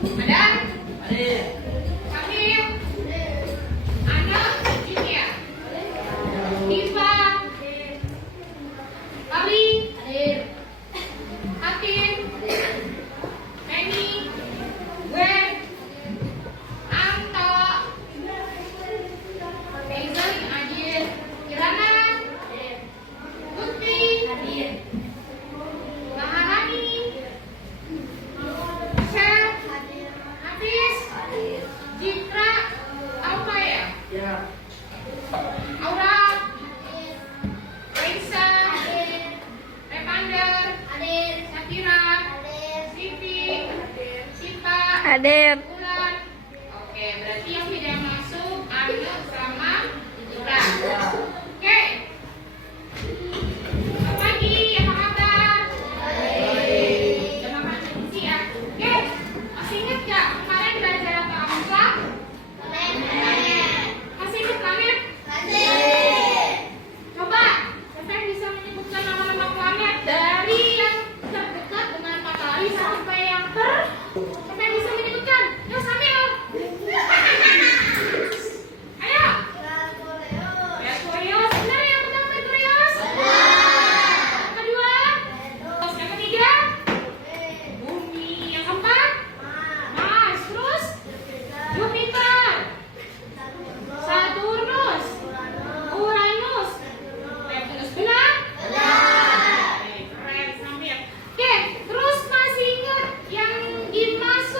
Adam? Samir? Ana? Cynthia? Diva? Ali? Hakim? Penny? Gwen? Anto? Hazel? Hadir? Kirana? Putri? Maharani? Syar? Hafiz? Citra? Apa ya? Aura? Raisa? Repander? Shakira? Siti? Sita? Hadir. Bulan? Oke, berarti yang tidak masuk Anu sama Ira. Oke. Selamat pagi, apa kabar? Udah makan sih ya? Oke. Masih ingat gak kemarin belajar apa Amsa? Masih ingat planet? Coba, siapa yang bisa menyebutkan nama-nama planet dari yang terdekat dengan matahari sampai yang siapa yang bisa menyebutkan? Yuk Samil. Ayo. Merkurius, benar yang pertama Merkurius? Yang kedua? Yang ketiga? Bumi. Yang keempat? Mars. Terus? Jupiter. Saturnus. Uranus. Neptunus. Benar? Oke, keren Samir. Oke, terus masih ingat yang dimasuk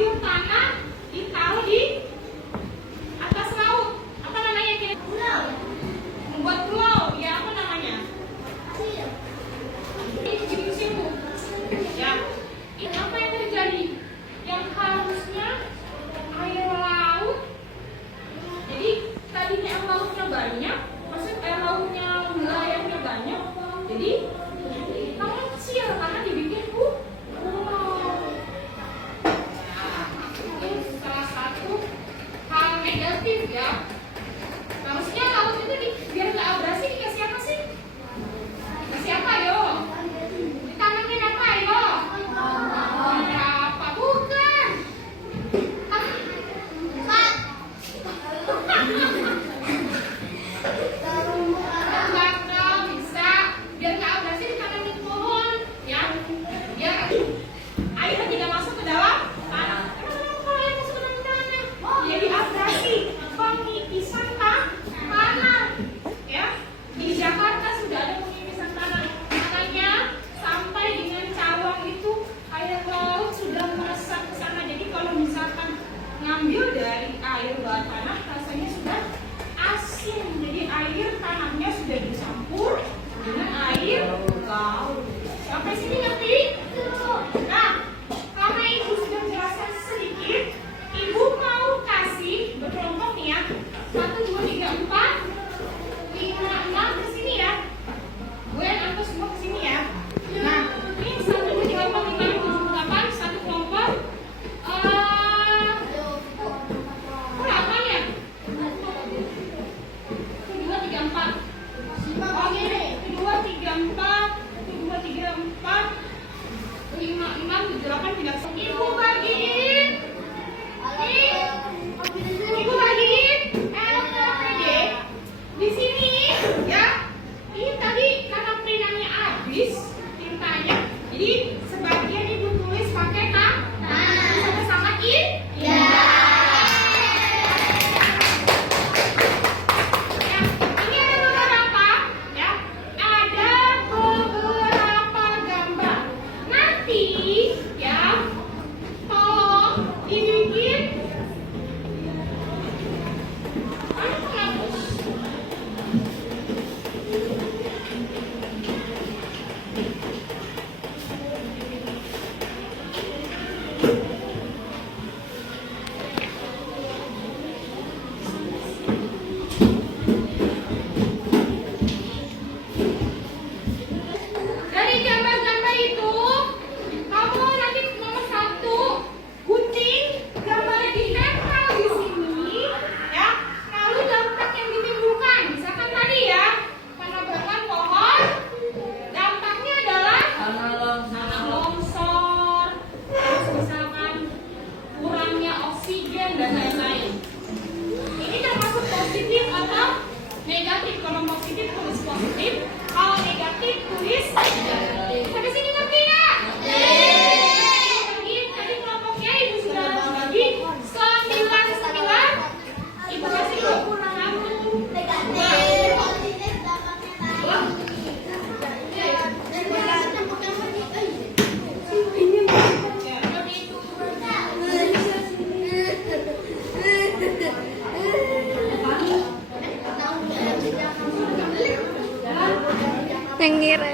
ambil tanah, ditaruh di atas laut. Apa namanya kira? Pulau. Membuat pulau, ya apa namanya? Ini situ. Ya. Ini apa yang terjadi? Yang harusnya air laut. Jadi tadinya air lautnya banyak, maksud air lautnya wilayahnya banyak. Jadi kecil karena dibikin pulau. Salah satu hal negatif ya. Harusnya laut itu biar nggak abrasi dikasih apa sih? Kasih apa yo? Ditanamin apa yo? Apa bukan? Enggak bisa. Biar nggak abrasi ditanamin pohon ya. Biar airnya tidak masuk ke dalam tanah. Kalau air masuk ke dalam tanah, jadi abrasi, pengipisan tanah. Ya, di Jakarta sudah ada pengipisan tanah. Makanya sampai dengan Cawang itu air laut sudah meresap ke sana. Jadi kalau misalkan ngambil dari air bawah tanah, rasanya sudah asin. Jadi air tanahnya sudah dicampur dengan air laut. Sampai sini ngerti? Nah, karena ibu sudah jelaskan sedikit, ibu mau kasih berkelompok nih ya. 1, 2, 3, 4, 5, 6 ke sini ya. Gue angkat semua ke sini ya. Nah, ini 1, 2, 3, 4, 5, 6, 7, 8, satu kelompok. Kok 8 ya? 1, 2, 3, 4. Oh gini, 1, 2, 3, 4, 1, 2, 3, 4, 5, 6, 7, 8, tidak. Ibu bagiin. Ibu bagiin. Di sini ya. Ini tadi karena perinannya habis tintanya, jadi sebagian ibu tulis pakai sama-sama ya. Ya, ini ada beberapa ya. Ada beberapa gambar. Nanti ya, tolong dibikin. Dari gambar-gambar itu, kamu nanti nomor 1 gunting gambar ditempel di sini, ya. Lalu dampak yang ditimbulkan, misalkan tadi ya, penebangan pohon, dampaknya adalah tanah longsor, terus misalkan kurangnya oksigen dan lain-lain. Ini termasuk positif atau negatif? Kalau positif tulis positif, kalau negatif tulis negatif. Sampai sini ngerti nggak? Bagi tadi kelompoknya ibu sudah bagi 9. Ibu kasih dulu 1, 2. Yang ngira.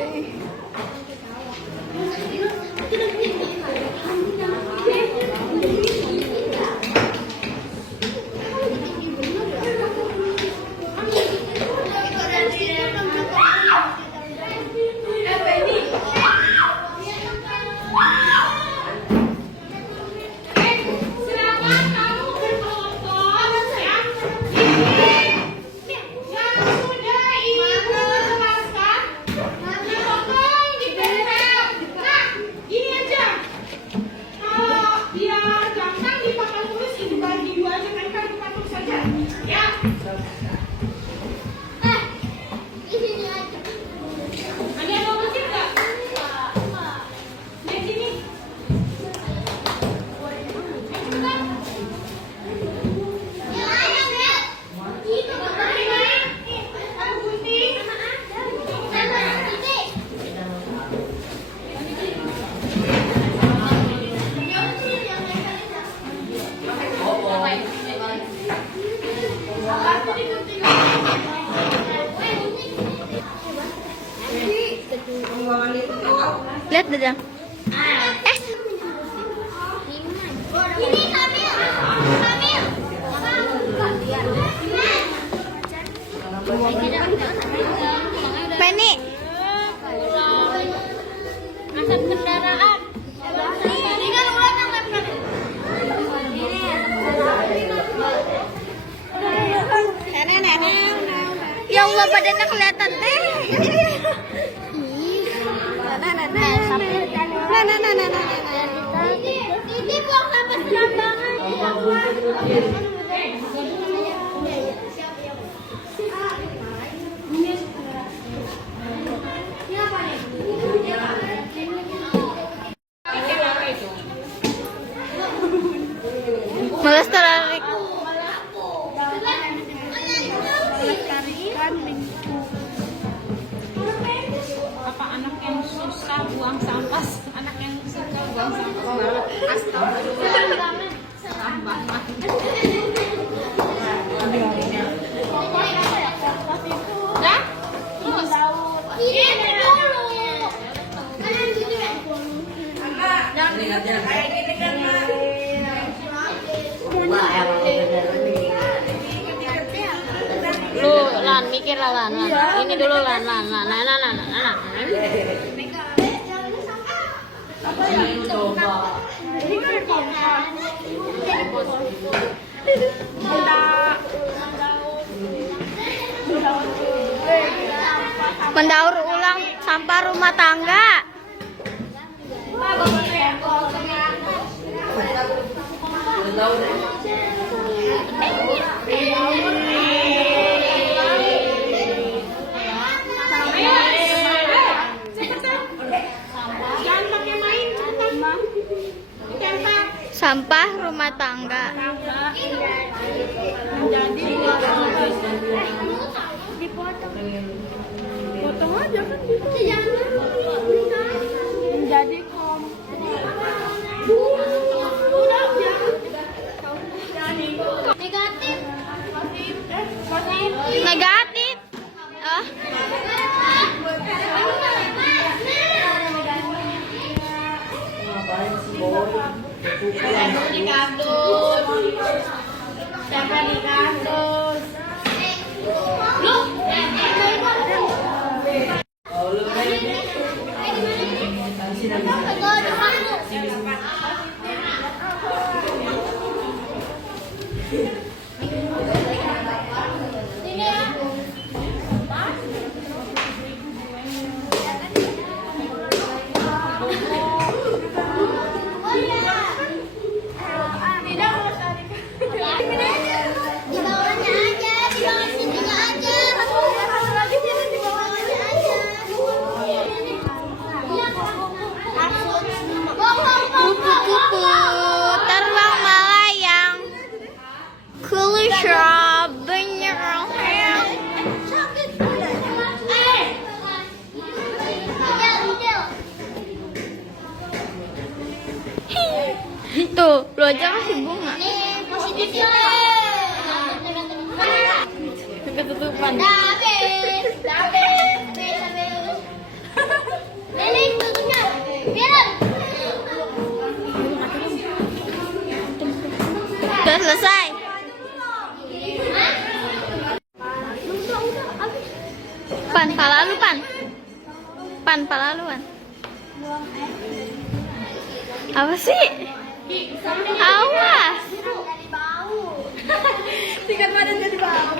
Silakan kamu berkelompok ya. Yang sudah ibu jelaskan, dipotong, ditempel. Nah, gini aja. Kalau biar gampang di papan tulis ibu bagi 2 aja, tempel di papan tulis saja. Ya. Ada yang mau bikin nggak? Di sini. ada Jang. Ini Kamil. Kamil. Penny. Asap kendaraan. Tinggal ulang yang Ya Allah, badannya kelihatan teh. Ini buang sampah serambangan. Melestarikan Apa anak yang susah buang sampah? Anak yang suka buang sampah. Astagfirullah. Dah? Terus. Ini dulu. lu lan mikir lah lan. Ini dulu lan. Mendaur ulang sampah rumah tangga. Jangan pakai main, cepetan. Ditempel. Sampah rumah tangga. Jadi potong aja kan gitu. Menjadi Negatif. Negatif. Oh. di kardus. Tempel di kardus. Di bawahnya aja, di bawah sini aja. Di bawahnya aja. Kupu-kupu terbang melayang. Kulisya benyerang hayang. Tuh, lu aja kasih bunga. Ketutupan. Udah selesai. Pan, pala lu pan. Pan, pala lu pan. Apa sih? Awas. Tingkat badan jadi bau.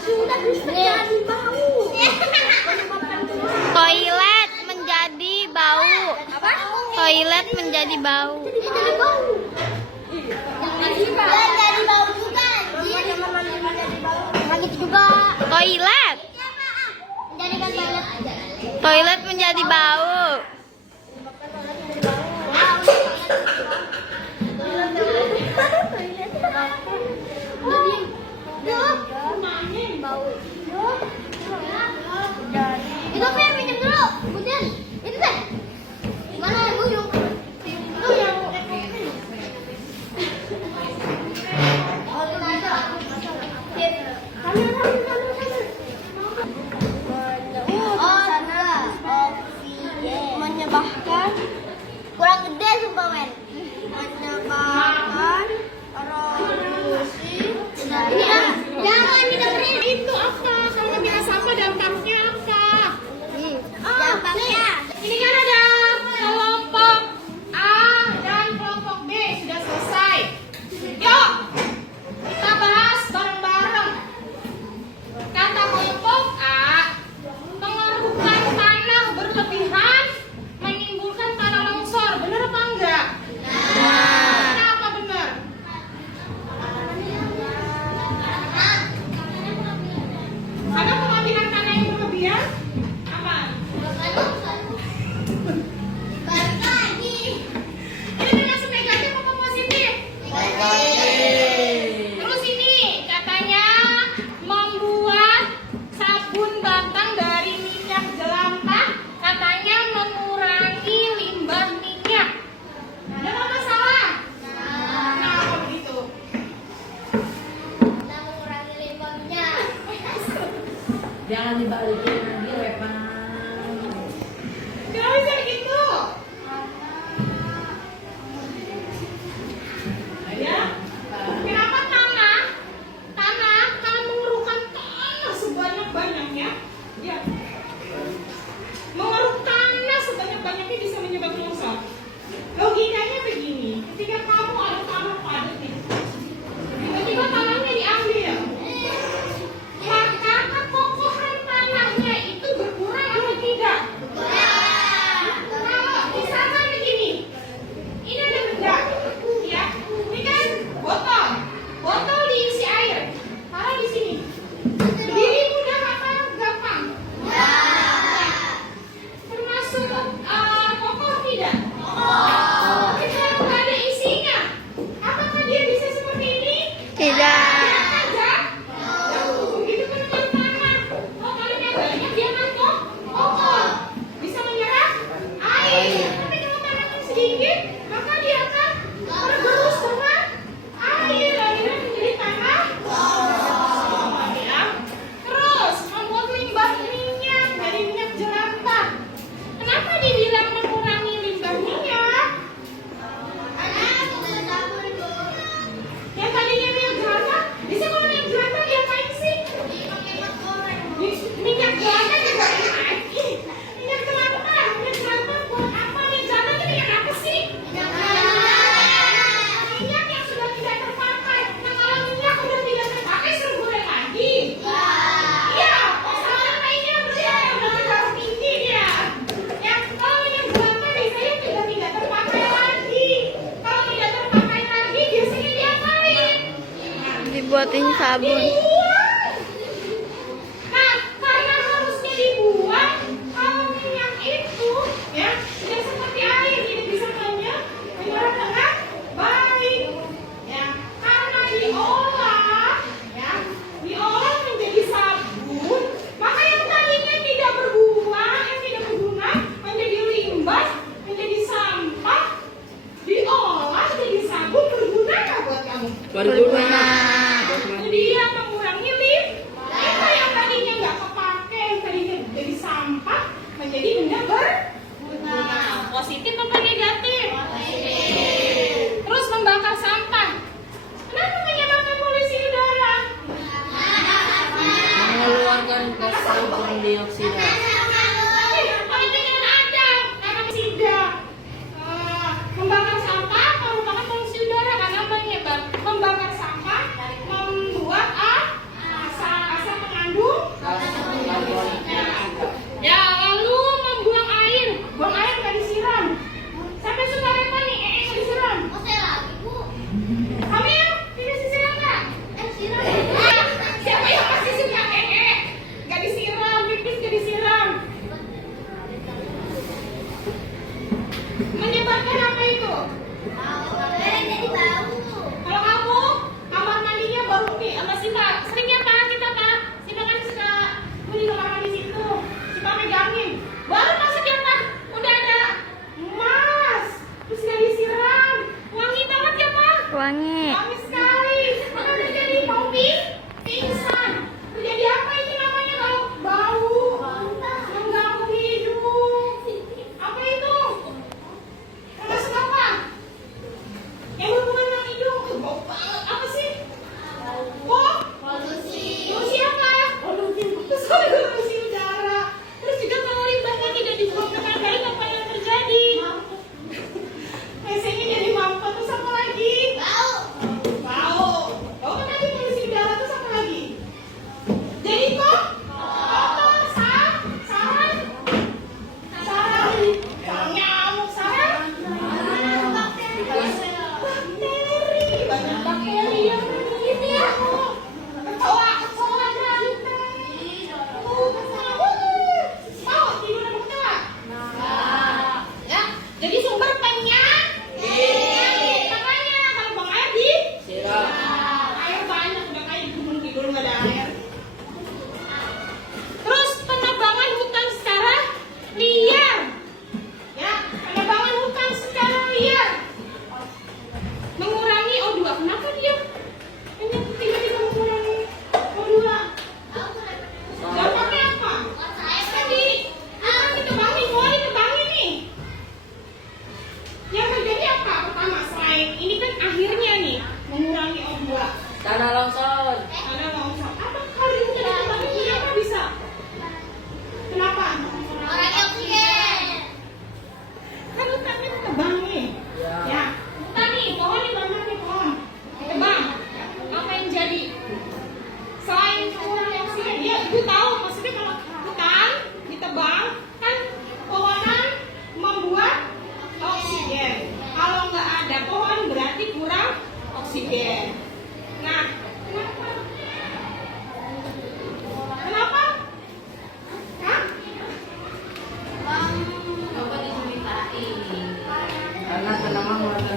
Sudah jadi bau. Toilet menjadi bau. Apa? Toilet menjadi bau. Jadi bau. Dan jadi bau juga. Mandi juga. Toilet. Jadikan toilet aja. Toilet menjadi bau. Itu apa yang minum dulu? Kemudian itu teh. Mana yang buyung? Itu yang kami kurang gede sumpah men. Menyebarkan revolusi. Ini ah, jangan didengerin. Itu apa? Kalau memilih sampah dampaknya apa? Dampaknya. Ini kan ada kelompok A dan kelompok B sudah selesai. Yuk, kita bahas bareng-bareng. Kata kelompok A, mengeruhkan tanah berlebihan menimbulkan tanah longsor. Benar apa enggak? Kenapa benar? Karena pengambilan tanah yang berlebihan apa? Ini termasuk negatif atau positif? Terus ini katanya membuat sabun batang dari minyak jelantah, katanya mengurangi limbah minyak. Benar apa salah? Kenapa begitu? Jangan dibalikin lagi, Repa. Kenapa bisa begitu? Ya. Kenapa tanah kalau mengeruhkan tanah sebanyak-banyaknya, ya, mengeruk tanah sebanyak-banyaknya bisa menyebabkan longsor. Logikanya begini, ketika kamu ada tanah padat nih, tiba-tiba tanahnya diambil, maka kekokohan tanahnya itu berkurang atau tidak? Kalau misalkan begini, ini ada benda, ya, ini kan botol diisi air, taruh di sini, berdiri mudah apa gampang? Termasuk kokoh tidak? Tapi kalau nggak ada isinya, apakah dia bisa seperti ini? Tidak. Aja. Begitu kan dengan tanah. Oh, kalau yang banyak dia kan kokoh. Bisa menyerap air. Tapi kalau tanahnya sedikit, maka dia akan tergerus dengan air. Akhirnya menjadi tanah longsor, ya. Terus membuat limbah minyak dari minyak jelantah. Kenapa dibilang mengurangi limbah minyak? Yang tadinya minyak jelantah, bisa kalau minyak jelantah diapain sih? Minyak jelantah juga lagi. Minyak jelantah buat apa? Minyak jelantah itu minyak apa sih? Minyak yang sudah tidak terpakai. Nah, kalau minyak sudah tidak terpakai, suruh goreng lagi. Iya, soalnya lainnya berarti yang udah darah tinggi dia. Ya, kalau minyak jelantah biasanya sudah tidak terpakai lagi. Kalau tidak terpakai lagi, biasanya diapain? Dibuatin sabun. Dibuang. Nah, karena harusnya dibuang, kalau minyak itu ya tidak seperti air, tidak bisa menyerap dengan baik. Ya, karena diolah menjadi sabun, maka yang tadinya tidak berbuah, yang tidak berguna menjadi limbah, menjadi sampah, diolah menjadi sabun, berguna nggak buat kamu? Berguna. Dia mengurangi limbah yang tadinya nggak kepake, yang tadinya jadi sampah menjadi benda berguna. Positif apa negatif? Terus membakar sampah. Kenapa menyebabkan polusi udara? Mengeluarkan gas karbon dioksida. Membakar sampah merupakan polusi udara karena membakar sampah membuat asap mengandung. Ya, lalu membuang air. Buang air nggak disiram. Sampai sudah repot nih, nggak disiram. Kamu ya, tidak disiram nggak? Siapa yang pasti suka nggak disiram, pipis nggak disiram.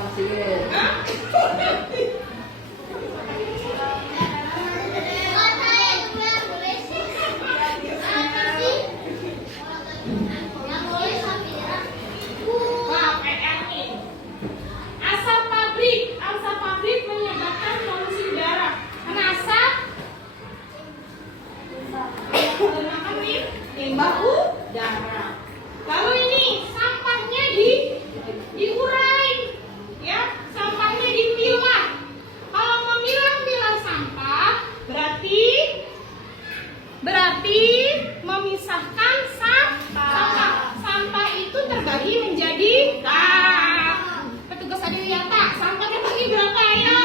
oksigen. Hah? Kata yang bilang boleh sih. Apa sih? Yang boleh Safira. Wah, PR nih. Asap pabrik menyebabkan polusi udara. Karena asap menggunakan limbah udara. Lalu ini sampahnya diurai, ya, sampahnya dipilah. Kalau memilah sampah berarti memisahkan sampah. Sampah itu terbagi menjadi petugas adiwiyata. Sampahnya bagi berapa ya?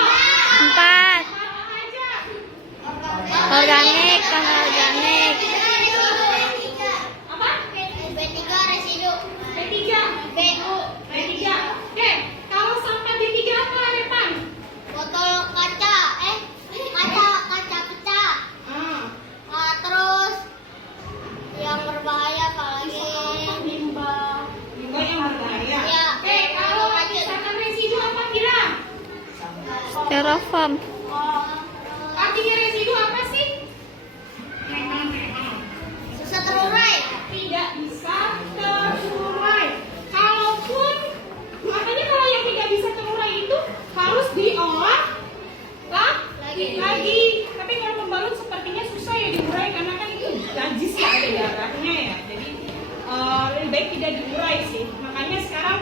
4. Apa aja? Organik, anorganik. Apa? B3 residu. B3. BU. B3. Oke, kalau sampah B3 apa, Repan? Botol kaca. Kaca pecah. Terus yang berbahaya apalagi limbah. Limbah yang berbahaya. Ya. Oke, kalau misalkan residu apa kira? Styrofoam. Artinya residu apa sih? Susah terurai. Tidak bisa terurai. Kalaupun, makanya kalau yang tidak bisa terurai itu harus diolah lagi. Tapi kalau pembalut sepertinya susah ya diurai karena kan itu najis ya, ada darahnya ya. Jadi lebih baik tidak diurai sih. Makanya sekarang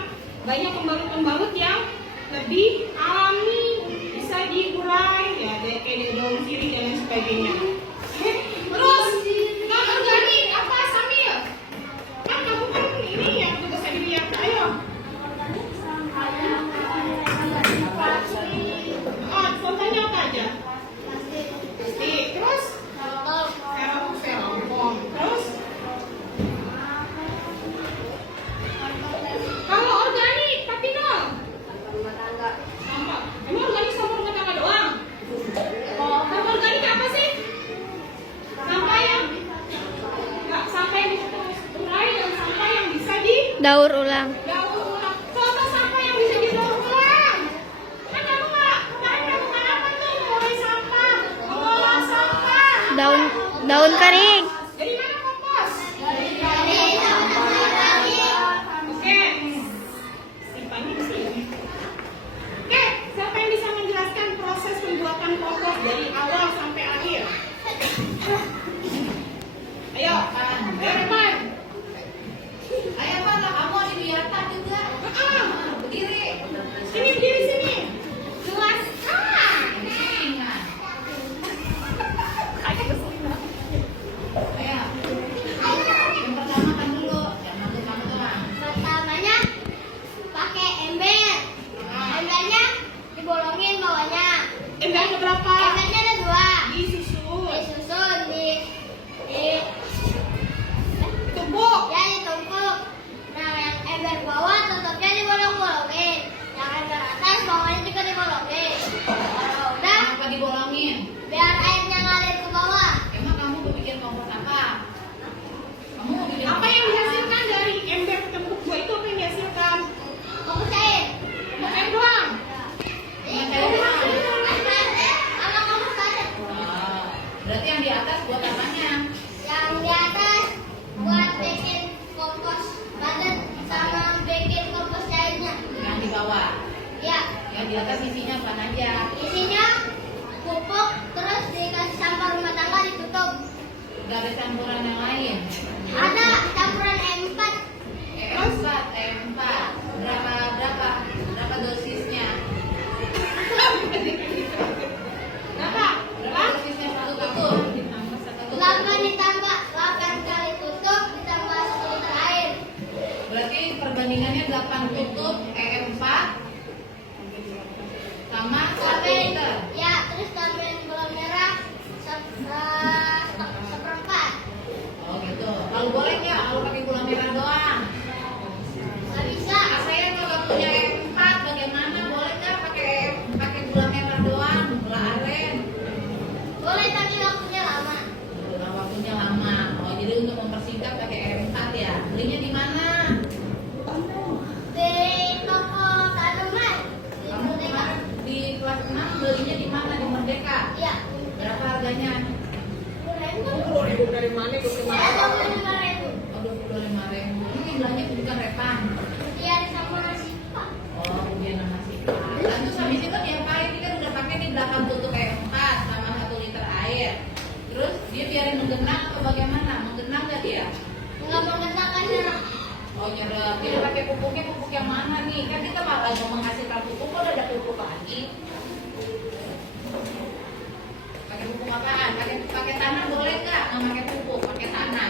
banyak pembalut-pembalut yang lebih alami, bisa diurai ya, kayak daun sirih dan lain sebagainya. Terus non organik apa, Samil? Kan kamu kan ini ya petugas adiwiyata, ayo. Oh, contohnya apa aja? Plastik. Terus styrofoam. Terus kalau organik tapi nol. Sampah. Emang organik sampah rumah tangga doang? Sampah organik apa sih? Sampah yang bisa terurai dan sampah yang bisa Daur ulang. daur ulang. Contoh sampah yang bisa didaur ulang. Kan kamu melakukan apa tuh? Mengurai sampah, mengolah sampah. Daun kering. Dari mana kompos? Oke. Simpannya di sini. Oke, siapa yang bisa menjelaskan proses pembuatan kompos dari awal sampai akhir? Ayo, Repan. Ayo mana kamu adiwiyata juga? Berdiri. Sini berdiri sini. Jelaskan. Ayo. Yang pertama kan dulu, yang nanti kamu doang. Pertamanya pakai ember. Embernya dibolongin bawahnya. Embernya berapa? Embernya ada 2. Disusun. Disusun di Tumbuk. ya ditumpuk. Nah, yang ember bawah tutupnya dibolong-bolongin. Yang ember atas bawahnya juga dibolongin. Kalau udah, Kenapa dibolongin? biar airnya ngalir ke bawah. Emang kamu mau bikin kompos apa? Kamu mau bikin Apa yang dihasilkan dari ember tumbuk 2 itu apa yang dihasilkan? Fokus air. Tumbuk air doang. Cuma cair doang. Sama kamu saja. Berarti yang di atas buat apanya? Yang di atas buat bikin kompos padat sama bikin kompos cairnya. Yang di bawah. Ya, Yang di atas isinya apa aja? isinya pupuk terus dikasih sampah rumah tangga ditutup. Gak ada campuran yang lain. Ada campuran E4. E4. Berapa dosisnya? Berapa? Berapa dosisnya satu tutup? 8 ditambah 8 kali tutup ditambah 1 liter air. Berarti perbandingannya 8 tutup E4 sama 1 liter. Ya, terus tambahin gula merah seperempat. Oh gitu. Kalau boleh nggak kalau pakai gula merah doang? Nggak bisa. Saya kalau nggak punya E4 bagaimana? Boleh nggak pakai gula merah doang? Gula aren? Boleh tapi waktunya lama. Waktunya lama. Oh jadi untuk mempersingkat pakai E4 ya. Belinya di mana? Di bilangnya bukan repan. Kemudian sama nasi Pak. Oh, kemudian nasi. Nah, terus habis itu diapain? Ini kan udah pakai di belakang tutup kayak 4 sama 1 liter air. Terus dia biarin menggenang atau bagaimana? Menggenang nggak dia? Enggak mau kena kan nyerap. Oh nyerap. Dia pakai pupuknya pupuk yang mana nih? Kan kita malah mau menghasilkan pupuk, kok ada pupuk lagi? Pakai pupuk apaan? Pakai tanah boleh nggak? Nggak pakai pupuk, pakai tanah.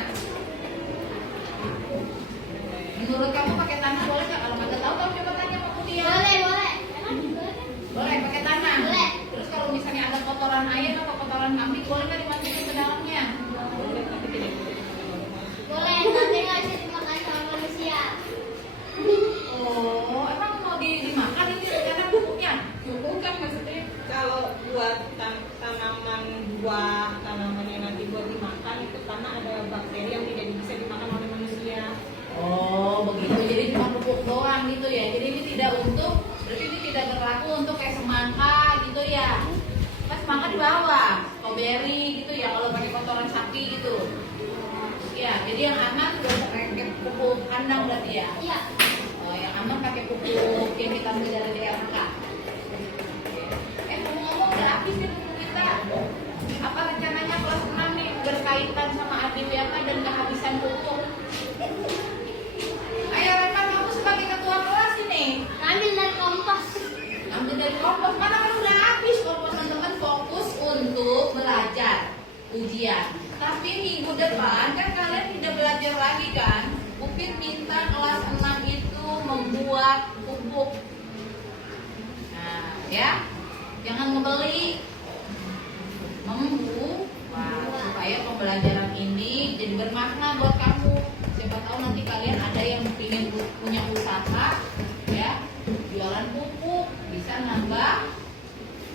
Menurut kamu pakai tanah boleh nggak? Kalau nggak tahu kamu coba tanya Pak Mutia. Boleh, boleh. Emang boleh kan? Boleh pakai tanah. Boleh. Terus kalau misalnya ada kotoran ayam atau kotoran kambing, boleh nggak dimasukin ke dalamnya? Boleh, tapi nggak bisa dimakan sama manusia. Oh, emang mau dimakan ini rencana pupuknya? Pupuk kan maksudnya kalau buat tanaman buah, tanaman yang nanti buat dimakan itu karena ada bakteri yang tidak bisa dimakan oleh manusia. Oh, begitu. Jadi cuma pupuk doang gitu ya. Jadi ini tidak untuk, berarti ini tidak berlaku untuk kayak semangka gitu ya. Pas semangka di bawah, strawberry gitu ya. Kalau pakai kotoran sapi gitu. Ya, jadi yang aman udah pakai pupuk kandang berarti ya. Iya. Oh, yang aman pakai pupuk yang kita beli dari DRK. Ngomong-ngomong udah habis nih pupuk kita. Apa rencananya kelas 6 nih berkaitan sama ADWK dan kehabisan pupuk? Ayo Repan, kamu sebagai ketua kelas ini Ambil dari kompas. ambil dari kompos, mana kan udah habis kompos. Teman-teman fokus untuk belajar ujian. Tapi minggu depan kan kalian tidak belajar lagi kan? Upin minta kelas 6 itu membuat pupuk. Nah, ya. Jangan membeli, supaya pembelajaran ini jadi bermakna buat kamu. Siapa tahu nanti kalian ada yang ingin punya usaha, ya, jualan pupuk, bisa nambah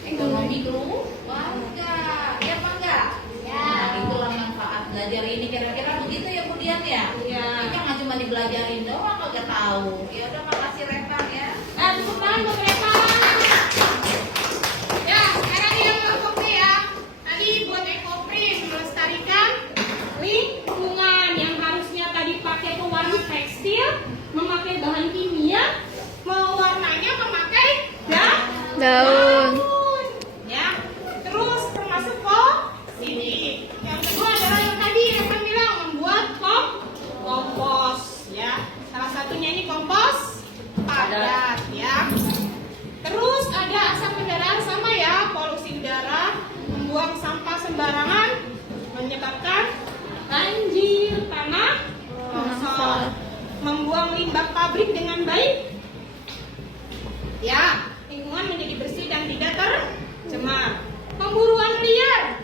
ekonomi keluarga, ya apa enggak? Ya. Nah, itulah manfaat belajar ini. Kira-kira begitu ya kemudian ya? Iya. Ini kan cuma dibelajarin doang, kagak tahu. Ya udah, makasih Repan ya. Tepuk tangan buat mereka. Ya, sekarang yang ekopri ya. Tadi buat ekopri melestarikan lingkungan yang harusnya tadi pakai pewarna tekstil, memakai bahan kimia, mewarnanya memakai Daun. ya. Terus termasuk sini. Yang kedua adalah yang tadi yang saya bilang membuat kompos ya. Salah satunya ini kompos padat ya. Terus ada asap kendaraan sama ya, polusi udara, membuang sampah sembarangan menyebabkan banjir, tanah longsor, membuang limbah pabrik dengan baik ya, lingkungan menjadi bersih dan tidak tercemar. Pemburuan liar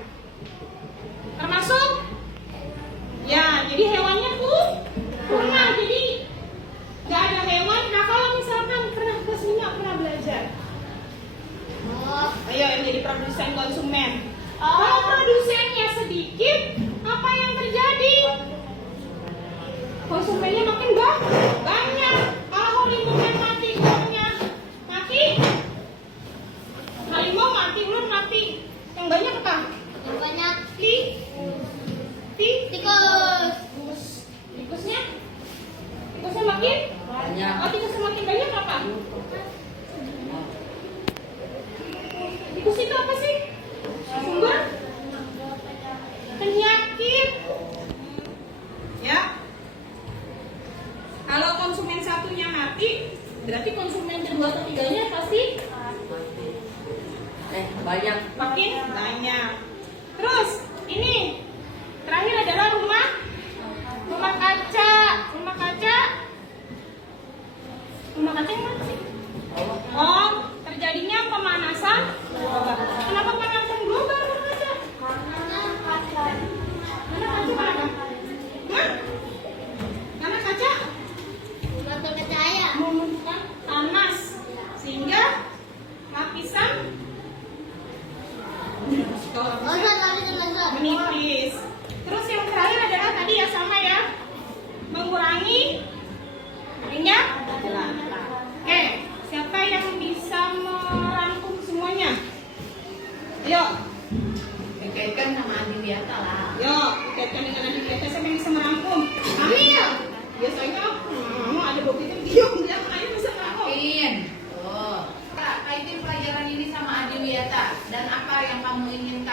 termasuk ya, jadi hewannya punah, jadi nggak ada hewan. Nah kalau misalkan pernah kelas 5 pernah belajar, ayo yang jadi produsen konsumen. Kalau produsennya sedikit, apa yang terjadi? Konsumennya makin banyak. Kalau harimau mati, ularnya mati. Harimau mati, ular mati. Yang banyak apa? Yang banyak Tikus. Tikusnya makin banyak. Oh, tikusnya makin banyak apa? Tikus itu apa sih? Sumber penyakit. Ya. Kalau konsumen satunya mati, berarti konsumen kedua atau tiganya pasti Banyak. makin banyak. Terus ini terakhir adalah rumah kaca. Rumah kaca yang mana sih? Oh, terjadinya pemanasan global. Kenapa pemanasan global rumah kaca? Mana? Karena kaca Batu cahaya. membutuhkan panas sehingga lapisan Ozon. menipis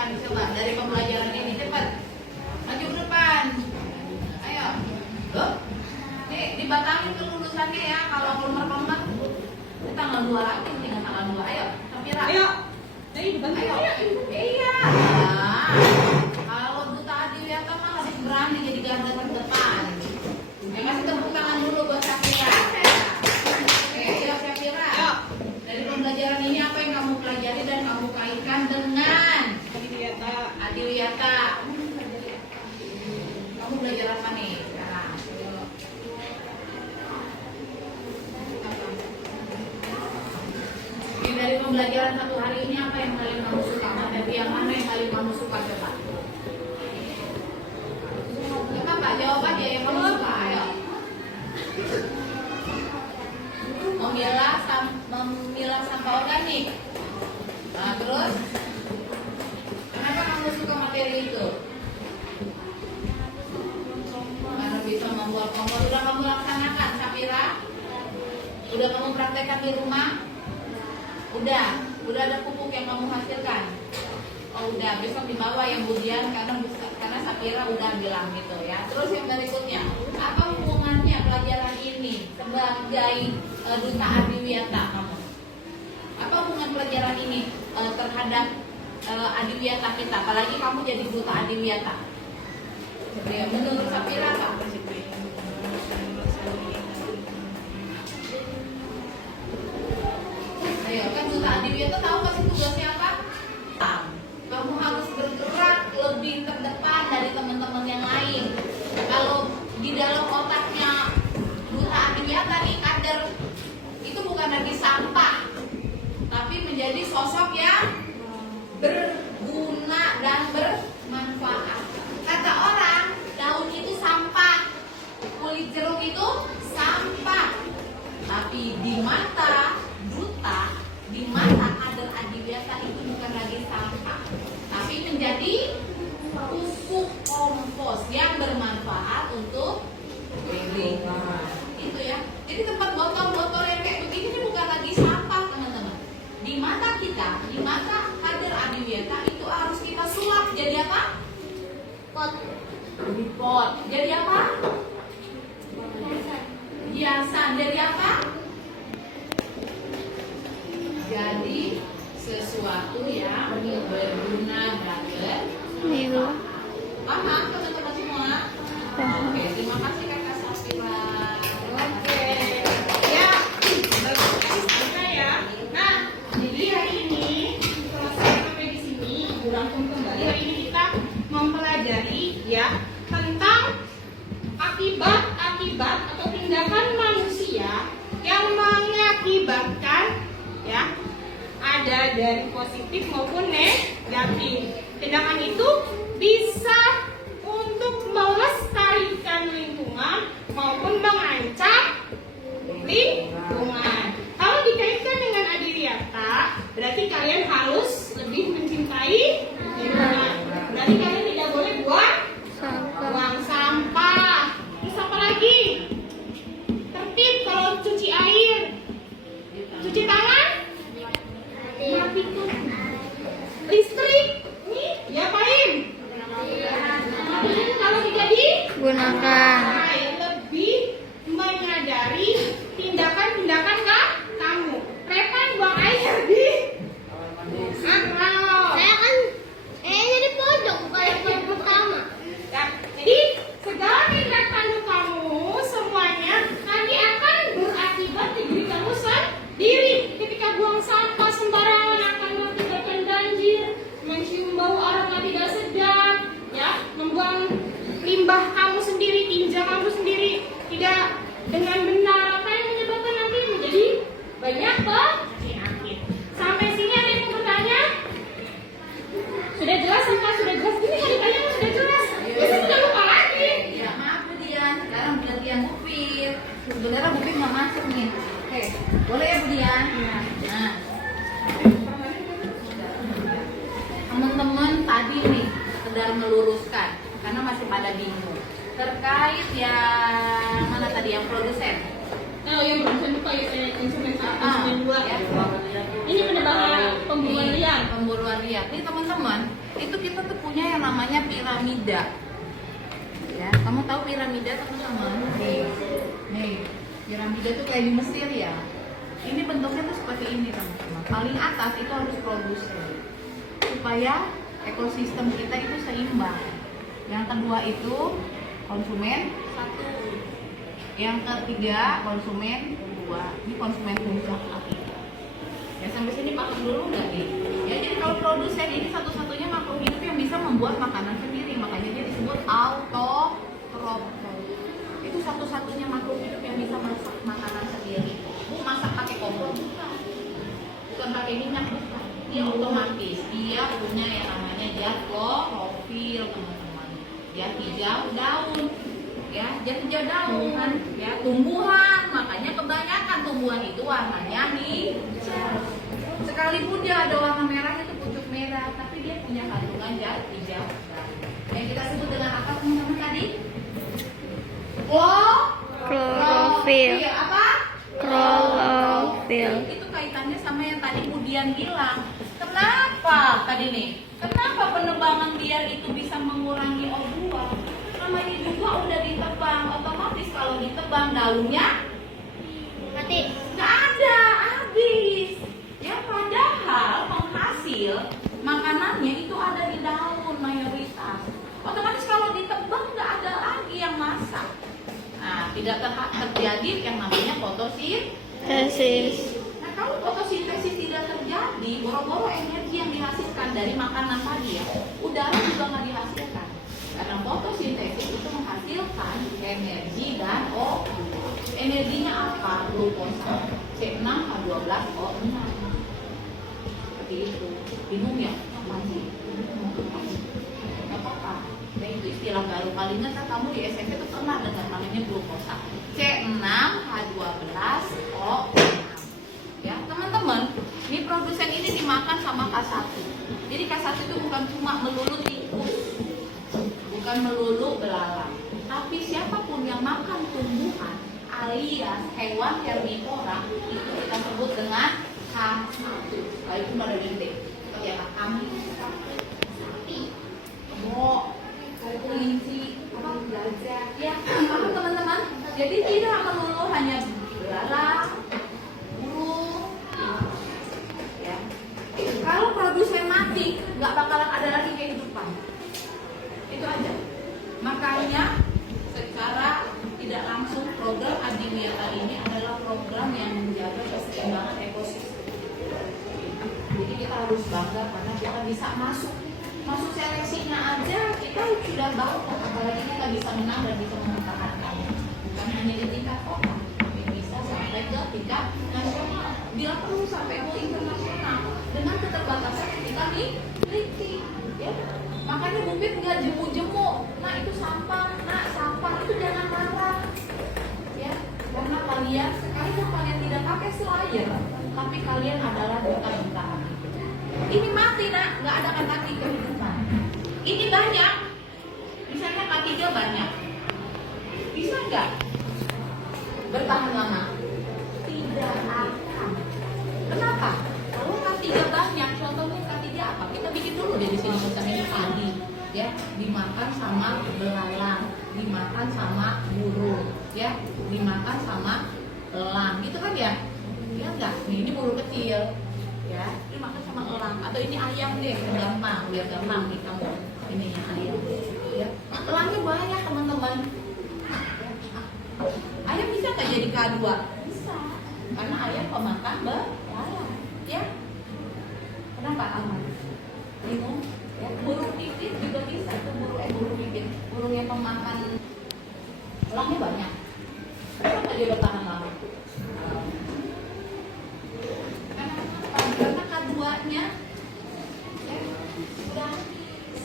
depan, coba dari pembelajaran ini cepat. Maju ke depan. Ayo. Loh. Nih, dibatalin kelulusannya ya kalau keluar-keluar. Tanggal 2 lagi, tinggal tanggal 2. Ayo, Safira. Ayo. Jadi dibantu. Ayo. Ayo. Iya. Nah, kalau Duta Adiwiyata mah harus berani jadi garda terdepan. Kasih tepuk tangan dulu buat Safira. Oke, ayo Safira. Ayo. Dari pembelajaran ini apa yang kamu pelajari dan kamu kaitkan dengan Adiwiyata? Kamu belajar apa nih sekarang? Ini dari pembelajaran satu hari ini apa yang paling kamu suka? Materi yang mana yang paling kamu suka coba? Coba Kak, jawab aja yang kamu suka. Ayo. Memilah sampah organik. Nah, terus kenapa kamu suka materi itu? Karena bisa membuat kompor. Udah kamu laksanakan, Safira? Udah kamu praktekkan di rumah? Udah ada pupuk yang kamu hasilkan? Oh udah, besok dibawa yang Budian karena Safira udah bilang gitu ya. Terus yang berikutnya, apa hubungannya pelajaran ini sebagai Duta Adiwiyata kamu? Apa hubungan pelajaran ini terhadap Adiwiyata kita? Apalagi kamu jadi Duta Adiwiyata. Ya, menurut Safira apa? Ayo, kan Duta Adiwiyata tahu kasih tugasnya apa? Kamu harus bergerak lebih terdepan dari teman-teman yang lain. Kalau di dalam otaknya Duta Adiwiyata nih, kader itu bukan lagi sampah, tapi menjadi sosok yang berguna dan bermanfaat. Kata orang, daun itu sampah, kulit jeruk itu sampah. Tapi di mata Duta, di mata kader Adiwiyata itu bukan lagi sampah, tapi menjadi pupuk kompos yang bermanfaat untuk lingkungan. Itu ya. Jadi tempat botol-botol yang kayak begini ini bukan lagi sampah, teman-teman. Di mata kita, di mata kader Adiwiyata itu harus kita sulap jadi apa? Pot. Jadi pot. Jadi apa? Hiasan. Jadi apa? Jadi sesuatu yang berguna dan Iya. paham teman-teman semua? Oke, terima kasih Kakak Safira. Oke. Ya. Selesai ya. Nah, jadi hari ini selesai sampai di sini, Ibu rangkum kembali. Hari ini kita mempelajari ya tentang akibat atau tindakan manusia yang mengakibatkan ya ada dari positif maupun negatif. Tindakan itu bisa untuk melestarikan lingkungan maupun mengancam lingkungan. Kalau dikaitkan dengan Adiwiyata, berarti kalian harus lebih mencintai lingkungan. Berarti kalian tidak boleh buang sampah. Terus apa lagi? Tertib kalau cuci air, cuci tangan, matikan listrik. Nih, diapain? Matiin kalau tidak Gunakan. lebih menyadari tindakan-tindakan kamu. Repan buang air di akarau. Saya kan di pojok bukan yang pertama. Ya, jadi segala tindakan kamu semuanya nanti akan berakibat di diri kamu sendiri. Ketika buang sampah sembarangan akan mengakibatkan banjir, mencium bau aroma tidak sedap, ya, membuang limbah kamu sendiri, tinja kamu sendiri tidak dengan benar, apa yang menyebabkan nanti menjadi banyak penyakit. Sampai sini ada yang mau bertanya? Sudah jelas sampai sudah jelas ini kalau ditanya sudah jelas. Bisa tidak lupa lagi. Ya maaf Budian, sekarang Budian Bupir. Sebenarnya Bupir nggak masuk nih. Oke, boleh ya Budian? Nah, teman-teman tadi nih sekedar meluruskan karena masih pada bingung terkait yang mana tadi yang produsen. Oh, yang berusaha lupa ya saya konsumen Ah, dua. ya. Ini penebangan pemburuan liar. Pemburuan liar. lihat nih teman-teman, itu kita tuh punya yang namanya piramida. Ya, kamu tahu piramida teman-teman? Nih, piramida tuh kayak di Mesir ya. Ini bentuknya tuh seperti ini teman-teman. Paling atas itu harus produsen supaya ekosistem kita itu seimbang. Yang kedua itu konsumen satu. Yang ketiga konsumen dua. Ini konsumen puncak ketiga. Ya sampai sini paham dulu nggak nih? Ya jadi kalau produsen ini satu-satunya makhluk hidup yang bisa membuat makanan sendiri, makanya dia disebut autotrof. Itu satu-satunya makhluk hidup yang bisa masak makanan sendiri. Masak pakai kompor bukan pakai minyak, bukan. Dia otomatis, dia punya yang namanya dia klorofil teman-teman. Dia hijau daun, ya dia hijau daun, ya tumbuhan. Makanya kebanyakan tumbuhan itu warnanya hijau. Sekalipun dia ada warna merah itu pucuk merah, tapi dia punya kandungan zat hijau. Yang kita sebut dengan apa teman-teman tadi? Klorofil. Apa? Klorofil. Itu kaitannya sama yang tadi Budian bilang. Kenapa tadi nih? Kenapa penebangan biar itu bisa mengurangi O2? Namanya juga udah ditebang, otomatis kalau ditebang daunnya Mati. nggak ada, habis. Ya padahal penghasil makanannya itu ada di daun mayoritas. Otomatis kalau ditebang nggak ada lagi yang masak. Nah, tidak terjadi yang namanya fotosintesis. Nah, kalau fotosintesis tidak terjadi, boro-boro energi yang dihasilkan dari makanan tadi ya, udara juga nggak dihasilkan. Karena fotosintesis itu menghasilkan energi dan O2. Energinya apa? Glukosa. C6H12O6. Seperti itu. Bingung ya? Apa sih? Nggak apa-apa. Nah, itu istilah baru. Paling nggak kamu di SMP itu pernah dengar namanya glukosa. C6H12O6. Ya, teman-teman, ini produsen ini dimakan sama K1. Jadi K1 itu bukan cuma melulu tikus, bukan melulu belalang, tapi siapapun yang makan tumbuhan alias hewan herbivora itu kita sebut dengan K1. Lalu itu ada gede. Seperti apa? Kambing, sapi, kebo, kelinci, apa gajah. Ya, apa teman-teman? Jadi tidak melulu hanya belalang, burung. Ya. Kalau produsen mati, nggak bakalan ada lagi kehidupan. Itu aja. Makanya secara tidak langsung program Adiwiyata ini adalah program yang menjaga keseimbangan ekosistem. Jadi kita harus bangga karena kita bisa masuk seleksinya aja kita sudah bangga, apalagi kita bisa menang dan bisa mempertahankan. Bukan hanya di tingkat kota, tapi bisa sampai ke tingkat nasional. Bila perlu sampai ke internasional dengan keterbatasan yang kita miliki. Ya. Makanya bukit nggak jemu-jemu. Nah itu sampah, itu jangan marah. Ya, karena kalian sekalipun kalian tidak pakai slayer, tapi kalian adalah duta-duta hati. Ini mati nak, nggak ada kata kehidupan. Ini banyak, misalnya K3 banyak, bisa nggak bertahan lama? Tidak akan. Kenapa? Kalau K3 banyak, contohnya K3 apa? Kita bikin dulu deh di sini misalnya padi, ya, dimakan sama belalang, dimakan sama burung, ya, dimakan sama elang, gitu kan ya? Ya enggak? Ini burung kecil, ya, dimakan sama elang. Atau ini ayam deh, gampang, biar gampang nih kamu. Ini ayam, ya. Elangnya banyak teman-teman. Ayam bisa nggak jadi K2? Bisa, karena ayam pemakan belalang, ya. Kenapa aman? Bingung? Ya, burung pipit juga bisa, itu burung pipit, burung yang pemakan elangnya banyak. Kenapa nggak dia bertahan lama? Karena K2-nya ya, sudah habis.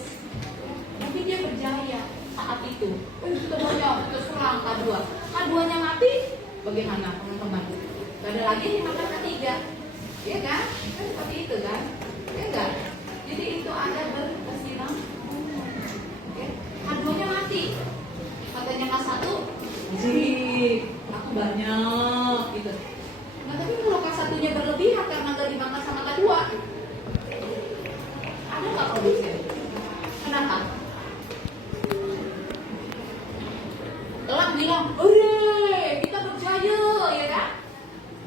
Nanti dia berjaya saat itu. Kita banyak, kita serang K2. K2-nya mati, bagaimana teman-teman? Gak ada lagi yang makan K3, ya kan? Kan seperti itu kan? Ya enggak? Jadi itu ada berkesinambungan. Oke, K2-nya mati. Katanya K1, aku banyak gitu. Nah, tapi kalau K1-nya berlebihan karena gak dimakan sama K2, ada nggak produsen? Kenapa? Elang bilang, kita berjaya, ya kan?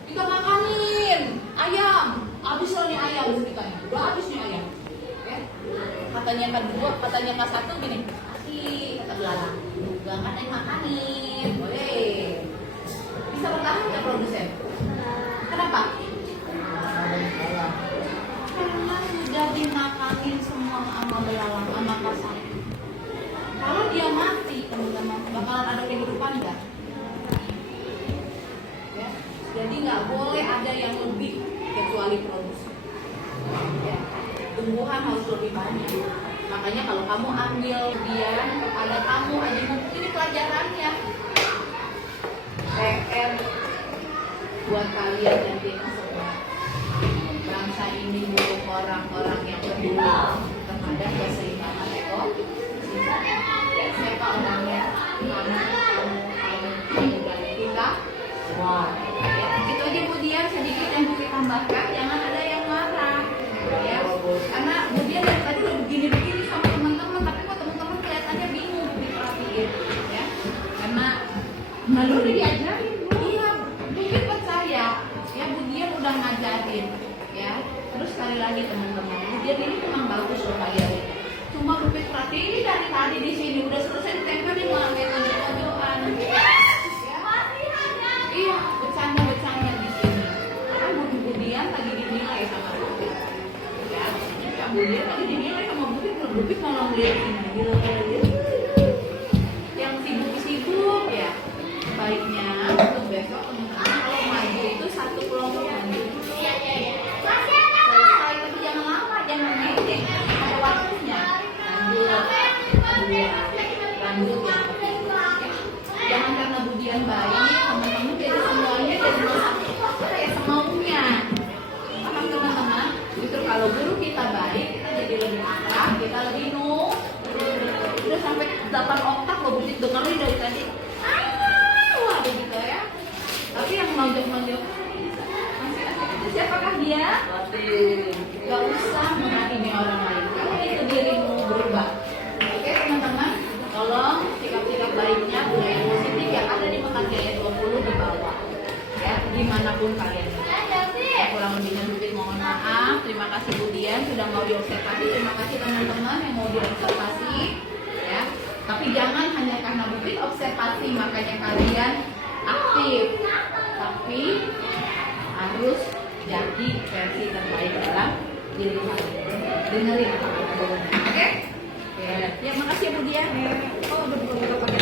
Kita makanin ayam, habis loh nih ayam ceritanya, udah habis nih ayam. Ya? Katanya Kak satu gini, kasih kata belalang, gak ada yang makanin, boleh. Bisa bertahan nggak produsen? Kenapa? Karena sudah dimakanin semua sama belalang, sama Kak satu. Kalau dia mati, teman-teman, bakalan ada kehidupan nggak? Ya, jadi nggak boleh ada yang lebih kecuali produksi. Ya, tumbuhan harus lebih banyak. Makanya kalau kamu ambil dia kepada kamu, aja ini pelajarannya. PR buat kalian nanti semua. Bangsa ini butuh orang-orang yang peduli terhadap keseimbangan ekologi. Siapa orangnya? Kamu dan kita. Wah, ya, itu aja kemudian sedikit yang Bukit tambahkan, jangan ada yang marah, ya. Karena kemudian dari tadi udah begini-begini sama teman-teman, tapi kok teman-teman kelihatannya bingung Bukit perhatiin, ya. Karena malu udah diajarin, iya, Bukit percaya, ya Budian udah ngajarin, ya. Terus sekali lagi teman-teman, Budian ini memang bagus loh kalian ini. Cuma Bukit perhatiin ini dari tadi di sini udah selesai ditempel di malah tonjok-tonjokan. Iya, bercanda di sini. Karena Budian lagi dinilai sama Bukit. Ya, Budian lagi dinilai sama Bukit malah ngeliatin gila. Yang sibuk-sibuk ya, baiknya untuk besok teman-teman kalau maju itu satu kelompok maju. Selesai, tapi jangan lama, jangan ngedek. Ada waktunya. Lanjut ya. Jangan karena Budian baik, teman-teman jadi semuanya jadi kayak semaunya. Paham teman-teman? Justru kalau guru kita baik, kita jadi lebih akrab, kita lebih udah sampai 8 oktav loh Bukit dengerin dari tadi. Wah, begitu ya. Tapi yang nonjok-nonjok masih asik itu siapakah dia? Gak usah menghakimi orang lain. Kalau itu dirimu berubah. Oke teman-teman, tolong sikap-sikap baiknya, budaya positif yang ada di Pekarjaya 20 di bawah. Ya, dimanapun kalian. Kurang lebihnya Bukit mohon maaf. Terima kasih Budian sudah mau diobservasi. Terima kasih teman-teman yang mau diobservasi. Ya, tapi jangan hanya karena Bukit observasi makanya kalian aktif. Tapi harus jadi versi terbaik dalam diri kalian. Dengerin apa kata Oke? Ya, makasih ya Budian. Oh, udah buka-buka.